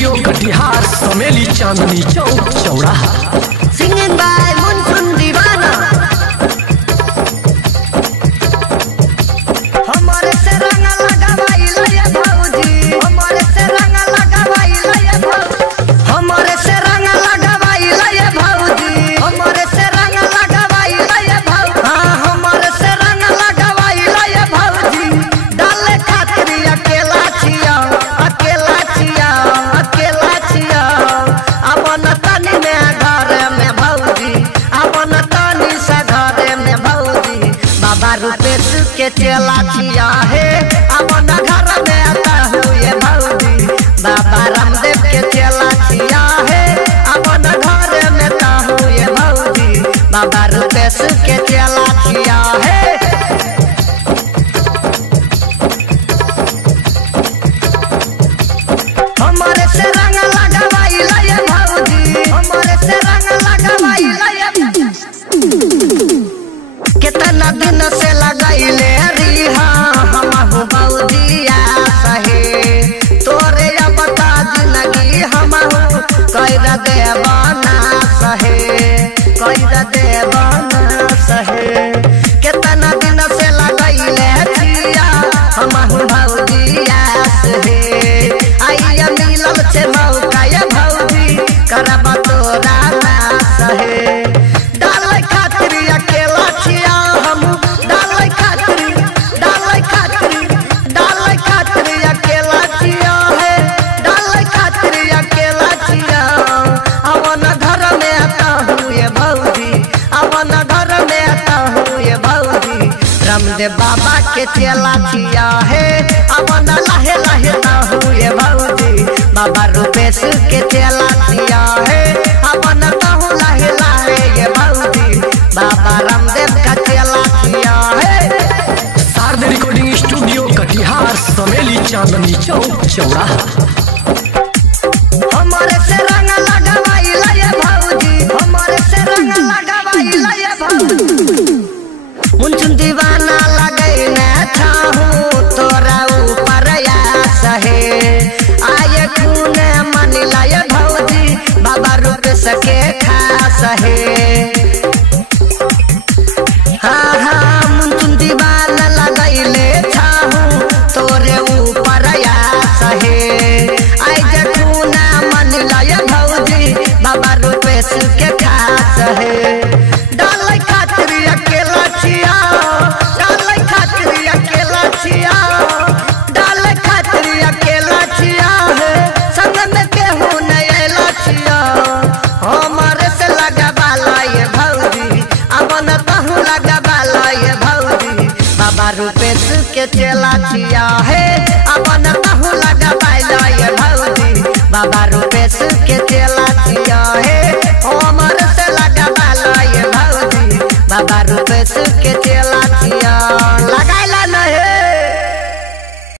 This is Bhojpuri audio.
स्टूडियो कटिहार समेली चांदनी चौक चौराहा। सिंगिंग बाय मुनकुन दीवाना। हमारे से रंग लगावाई लये भौजी, हमारे से रंग लगावाई लये भौजी, हमारे से रंग लगावाई लये भौजी, हमारे से रंग लगावाई लये भौजी, हाँ हमारे से रंग लगावाई लये भौजी। डाले खातिर अकेला छिया, अकेला छिया, अकेला छिया। अपन तनी में घर में भौजी, अपन तनी से घर में भौजी। बाबा रुपेश के चेला छिया है, अपन घर में आता हुए भौजी। बाबा रामदेव के चेला छिया है, अपन घर में आता हुए भौजी। बाबा रुपेश के चेला छिया है। हमारे से रंग लगावाई लये भौजी, हमारे से रंग लगावाई लये। कितना दिन से लगाइले रिहा हमहु भौजिया सहे। तोरे अब बता जिंदगी हमहु कैर देवाना सहे, कैर देवाना सहे। कितना दिन से लगाइले छिया हमहु भौजिया सहे। आइया मिलल छे मौका ये भौजी, करब तोरा ना सहे। डाले खातिर अकेला छिया हम, डाले खातिर, डाले खातिर, डाले खातिर अकेला छिया है, डाले खातिर अकेला छिया। अपन घर में आता हुए भौजी, अपन घर में आता हुए भौजी। रामदेव बाबा के चेला छिया है, अपन लाहे लाहे ना हुए भौजी। बाबा रुपेश के चेला छिया है, अपन कहूँ लाहे लाहे ये भौजी। बाबा रामदेव का चेला छिया है। शारदा रिकॉर्डिंग स्टूडियो कटिहार समेली चांदनी चौक चौराहा। हमारे से रंग लगावाई लये भौजी, हमारे से रंग लगावाई लये भौजी। मुनकुन दीवाना लगैने छाहू तोरा ऊपर आस है। आये खूने मन लये भौजी, बाबा रुपेश के खास है। हाँ हाँ मुनकुन दीवाना लगैले छाहू तोरे ऊपर आस है। आये खूना मन लये भौजी, बाबा रुपेश के खास है। डाले खातिर अकेला छिया, डाले खातिर अकेला छिया, डाले खातिर अकेला छिया है। संग में केहू नहीं अइला छिया, हमारे से लगावा लये भौजी, अपन तहु लगावा लये भौजी। बाबा रुपेश के चेला छिया है, अपन